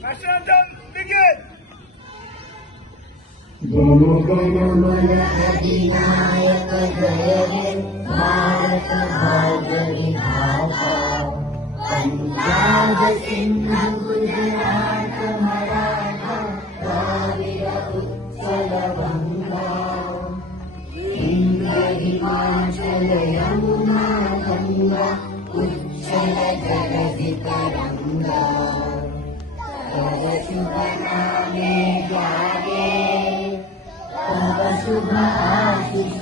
National anthem, begin. Jana Gana Mana अधिनायक जय हे भारत भाग्य विधाता पंजाब सिंध गुजरात मराठा द्राविड उत्कल गंगा इंद्र हिमाचल यमुना गंगा उच्चल जलधि तरंगा तव शुभ नामे जागे तव शुभ आशीष